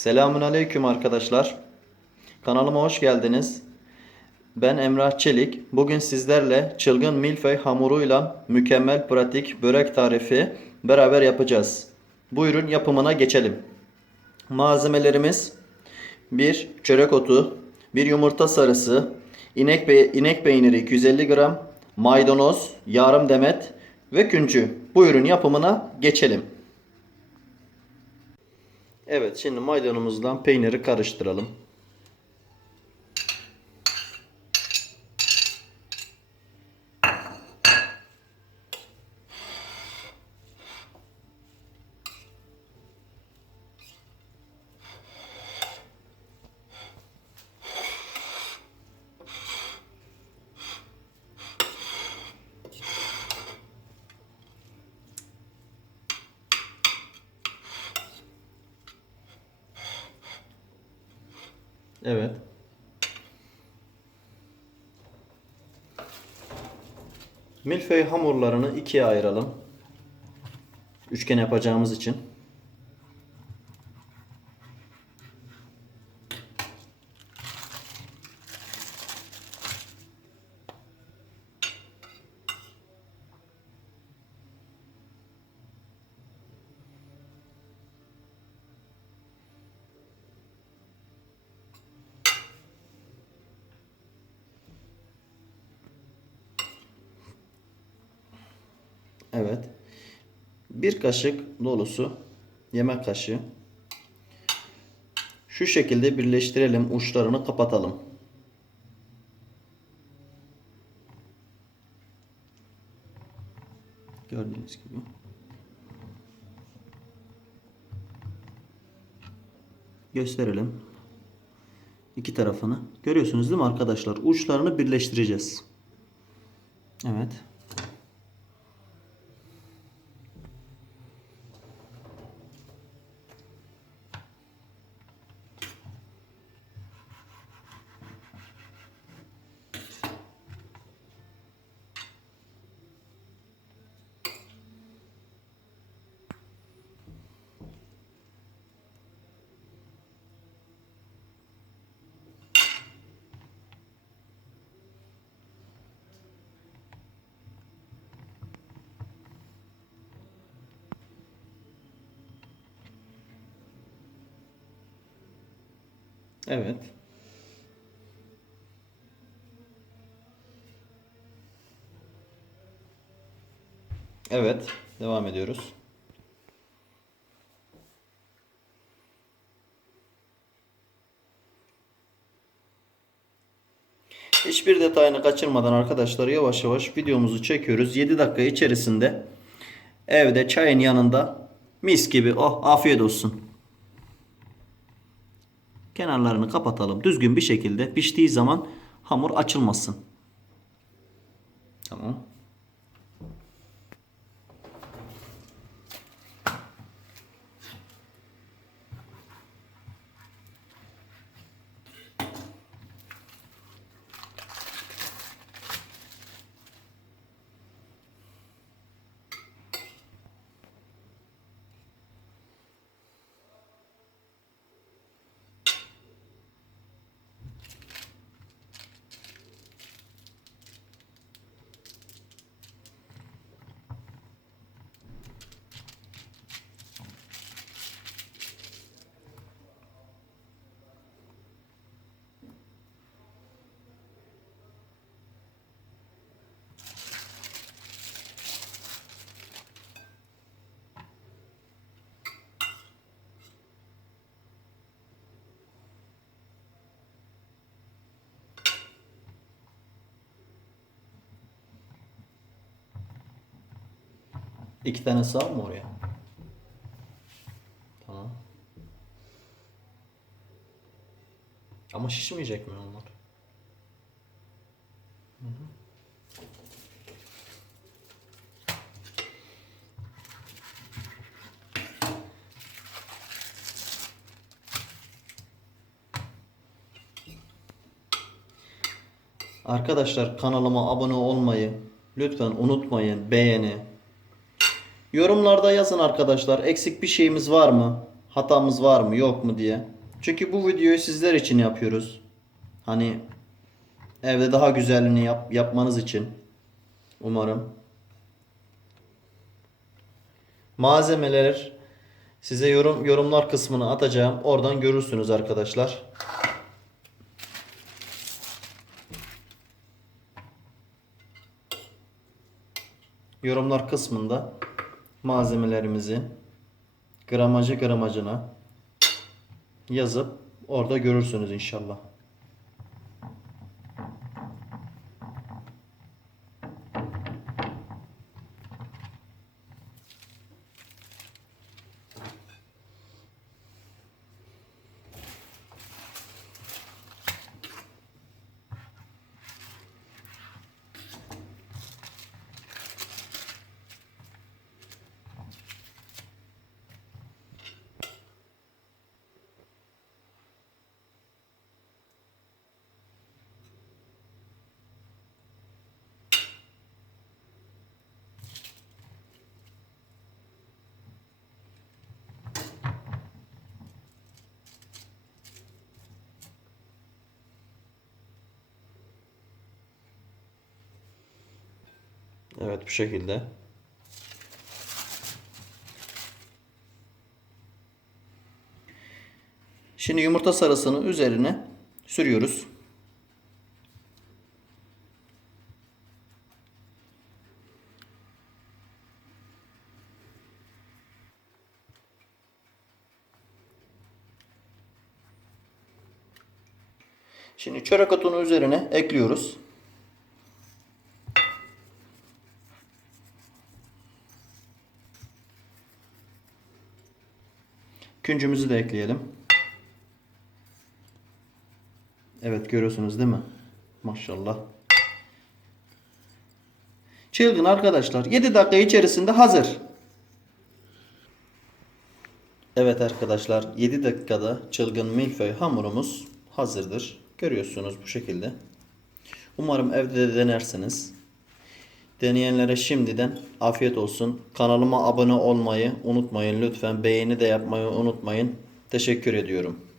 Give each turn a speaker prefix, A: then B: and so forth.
A: Selamun Aleyküm arkadaşlar. Kanalıma hoş geldiniz. Ben Emrah Çelik. Bugün sizlerle çılgın milföy hamuruyla mükemmel pratik börek tarifi beraber yapacağız. Buyurun yapımına geçelim. Malzemelerimiz 1 çörek otu, 1 yumurta sarısı, inek, be inek peyniri 250 gram, maydanoz, yarım demet ve küncü. Buyurun yapımına geçelim. Evet şimdi maydanozumuzdan peyniri karıştıralım. Evet. Milföy hamurlarını ikiye ayıralım. Üçgen yapacağımız için. Evet. Bir kaşık dolusu yemek kaşığı. Şu şekilde birleştirelim. Uçlarını kapatalım. Gördüğünüz gibi. Gösterelim. İki tarafını. Görüyorsunuz değil mi arkadaşlar? Uçlarını birleştireceğiz. Evet. Evet. Evet, devam ediyoruz. Hiçbir detayını kaçırmadan arkadaşlar yavaş yavaş videomuzu çekiyoruz. 7 dakika içerisinde evde çayın yanında mis gibi oh afiyet olsun. Kenarlarını kapatalım. Düzgün bir şekilde piştiği zaman hamur açılmasın. Tamam. İki tane sağ mı oraya? Tamam. Ama şişmeyecek mi onlar? Arkadaşlar kanalıma abone olmayı lütfen unutmayın. Beğeni. Yorumlarda yazın arkadaşlar. Eksik bir şeyimiz var mı? Hatamız var mı yok mu diye. Çünkü bu videoyu sizler için yapıyoruz. Hani evde daha güzelini yap, yapmanız için. Umarım. Malzemeler size yorum yorumlar kısmına atacağım. Oradan görürsünüz arkadaşlar. Yorumlar kısmında malzemelerimizi gramajı gramajına yazıp orada görürsünüz inşallah. Evet bu şekilde. Şimdi yumurta sarısını üzerine sürüyoruz. Şimdi çörek otunu üzerine ekliyoruz. Küncümüzü de ekleyelim. Evet görüyorsunuz değil mi? Maşallah. Çılgın arkadaşlar 7 dakika içerisinde hazır. Evet arkadaşlar 7 dakikada çılgın milföy hamurumuz hazırdır. Görüyorsunuz bu şekilde. Umarım evde de denersiniz. Deneyenlere şimdiden afiyet olsun. Kanalıma abone olmayı unutmayın lütfen. Beğeni de yapmayı unutmayın. Teşekkür ediyorum.